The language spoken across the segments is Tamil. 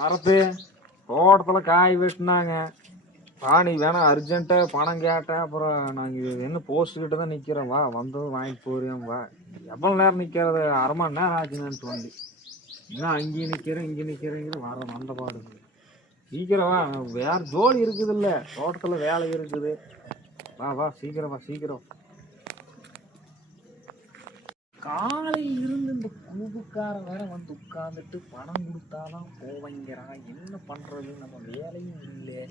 மரத்து தோட்டத்தில் காய் வெட்டினாங்க. பாணி வேணா அர்ஜென்ட்டாக பணம் கேட்டேன் அப்புறம் நாங்கள் என்ன போஸ்ட் கிட்ட தான் நிற்கிறோம் வா வந்து வாங்கிட்டு போறேன் வா. எவ்வளோ நேரம் நிற்கிறது அரை மணி நேரம் ஆச்சுன்னு வண்டி இன்னும் அங்கேயும் நிற்கிறேன் இங்கே நிற்கிறேங்கிற வர வந்த பாடுங்க. சீக்கிரம் வா வேற ஜோலி இருக்குது இல்லை தோட்டத்தில் வேலை இருக்குது. வா வா சீக்கிரம் வா சீக்கிரம். காலையில் இந்த கூபுக்காரன் வேற வந்து உட்காந்துட்டு பணம் கொடுத்தாதான் போவைங்கிறான். என்ன பண்ணுறது நம்ம வேலையும் இல்லை.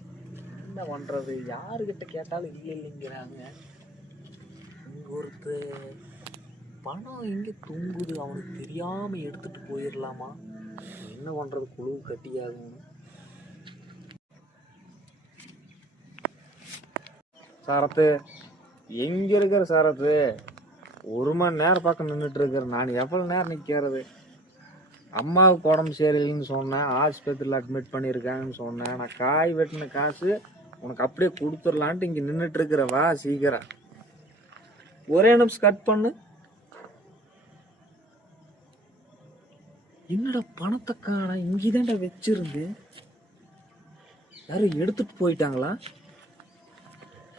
என்ன பண்ணுறது யாருக்கிட்ட கேட்டாலும் இல்லை இல்லைங்கிறாங்க. ஒருத்தர் பணம் எங்கே தூங்குது? அவனுக்கு தெரியாமல் எடுத்துகிட்டு போயிடலாமா என்ன பண்ணுறது குழு கட்டியாகும் சரத்து எங்கே இருக்கிற சரத்து? ஒரு மணி நேரம் பக்கம் நின்றுட்டு இருக்கிறேன் நான் எவ்வளோ நேரம் நிற்கிறது அம்மாவுக்கு உடம்பு சரியில்லைன்னு சொன்னேன். ஆஸ்பத்திரியில் அட்மிட் பண்ணியிருக்காங்கன்னு சொன்னேன். நான் காய் வெட்டின காசு உனக்கு அப்படியே கொடுத்துடலான்ட்டு இங்கே நின்றுட்டு இருக்கிற வா சீக்கிரம். ஒரே நிமிஷம் கட் பண்ணு. என்னடா பணத்தை காண? இங்கேதான்டா வச்சிருந்து. யாரும் எடுத்துட்டு போயிட்டாங்களா?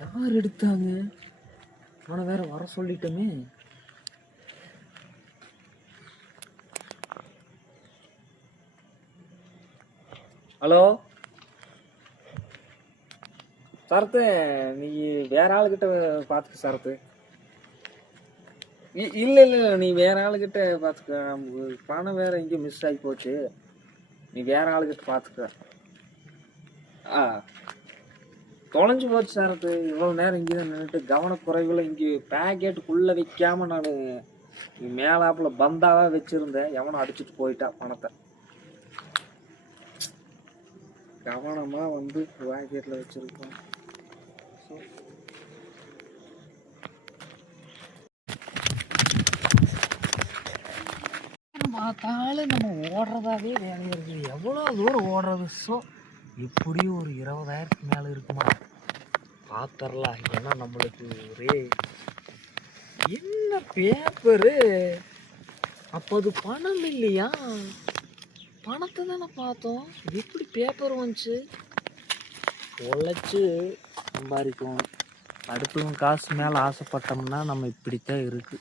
யார் எடுத்தாங்க? அவனை வேற வர சொல்லிட்டோமே. ஹலோ? சரத்து நீ வேற ஆளுகிட்ட பார்த்துக்க சரத்து. இ- இல்லை இல்லை நீ வேற ஆளுகிட்ட பார்த்துக்க நமக்கு பணம் வேற எங்கேயும் மிஸ் ஆகி போச்சு. நீ வேற ஆளுகிட்ட பார்த்துக்க ஆ. தொலைஞ்சு போச்சு சேர்றது இவ்வளோ நேரம் இங்கே தான் நின்றுட்டு கவனக்குறைவில் இங்கே பேக்கெட்டுக்குள்ளே வைக்காம நான் மேலாப்பில் பந்தாவாக வச்சுருந்தேன். எவனும் அடிச்சிட்டு போயிட்டான் பணத்தை. கவனமாக வந்து பாக்கெட்டில் வச்சுருக்கோம். ஸோ பார்த்தாலும் நம்ம ஓடுறதாவே வேலையாக இருக்குது. எவ்வளோ தூரம் ஓடுறது? ஸோ எப்படியும் ஒரு இருபதாயிரத்துக்கு மேலே இருக்குமா? பார்த்துடலாம் ஏன்னா நம்மளுக்கு ஒரே என்ன பேப்பரு அப்போ அது பணம் இல்லையா? பணத்தை தானே பார்த்தோம். எப்படி பேப்பர் வந்துச்சு? உழைச்சி சம்பாதிக்கணும். அடுத்தவங்க காசு மேலே ஆசைப்பட்டோம்னா நம்ம இப்படித்தான் இருக்குது